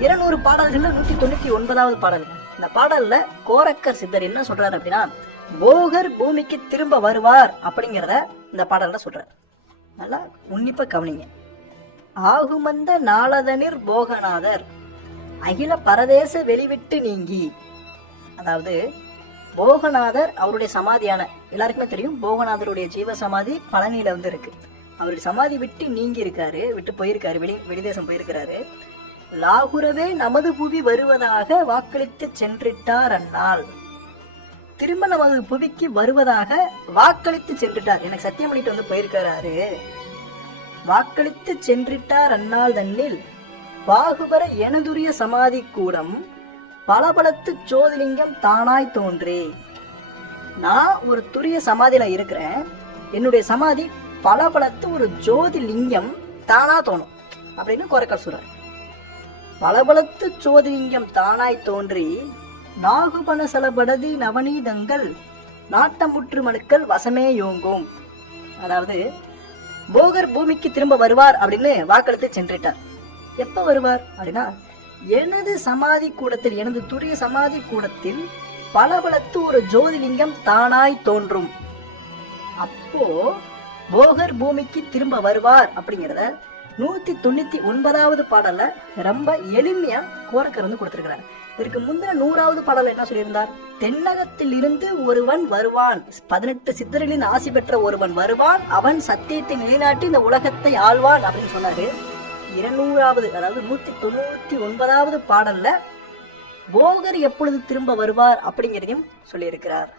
200 பாடல்கள்ல 199வது பாடல்கள். இந்த பாடல்ல கோரக்கர் சித்தர் என்ன சொல்றாரு அப்படின்னா, போகர் பூமிக்கு திரும்ப வருவார் அப்படிங்கிறத இந்த பாடல்ல சொல்றாரு. நல்லா உன்னிப்பா கவனிங்க. ஆகுமந்த நாளதனிர் போகநாதர் அகில பரதேச வெளிவிட்டு நீங்கி. அதாவது போகநாதர் அவருடைய சமாதியான, எல்லாருக்குமே தெரியும் போகநாதருடைய ஜீவ சமாதி பழனியில இருக்கு. அவருடைய சமாதி விட்டு நீங்கி இருக்காரு, விட்டு போயிருக்காரு, வெளிதேசம் போயிருக்கிறாரு. லாகுரவே நமது புவி வருவதாக வாக்களித்து சென்றிட்டார் அந்நாள். திரும்ப நமது புவிக்கு வருவதாக வாக்களித்து சென்றிட்டார். எனக்கு சத்தியம் பண்ணிட்டு போயிருக்காரு. வாக்களித்து சென்றிட்டார் அந்நாள் தன்னில் பாகுபர எனதுரிய சமாதி கூடம் பலபலத்து சோதிலிங்கம் தானாய் தோன்றே. நான் ஒரு துரிய சமாதியில இருக்கிறேன், என்னுடைய சமாதி பலபலத்து ஒரு ஜோதி லிங்கம் தானா தோணும் அப்படின்னு கோரக்கர் சொல்றார். பலபலத்து சோதிலிங்கம் தானாய் தோன்றி நாகுபன சலபடதி நவநீதங்கள் நாட்டமுற்று மனுக்கள் வசமே யோங்கும். அதாவது போகர் பூமிக்கு திரும்ப வருவார் அப்படின்னு வாக்களித்து சென்றிட்டார். எப்ப வருவார் அப்படின்னா, எனது சமாதி கூடத்தில், எனது துரிய சமாதி கூடத்தில் பலபலத்து ஒரு ஜோதிலிங்கம் தானாய் தோன்றும். அப்போ போகர் பூமிக்கு திரும்ப வருவார் அப்படிங்கிறத 199வது பாடல்ல ரொம்ப எளிமையா கோரக்கர் கொடுத்திருக்கிறார். இதற்கு முந்தின 100வது பாடல் என்ன சொல்லியிருந்தார்? தென்னகத்தில் இருந்து ஒருவன் வருவான், 18 சித்தர்களின் ஆசி பெற்ற ஒருவன் வருவான், அவன் சத்தியத்தை நிலைநாட்டி இந்த உலகத்தை ஆழ்வான் அப்படின்னு சொன்னாரு. 200வது, அதாவது 199வது பாடல்ல போகர் எப்பொழுது திரும்ப வருவார் அப்படிங்கிறதையும் சொல்லியிருக்கிறார்.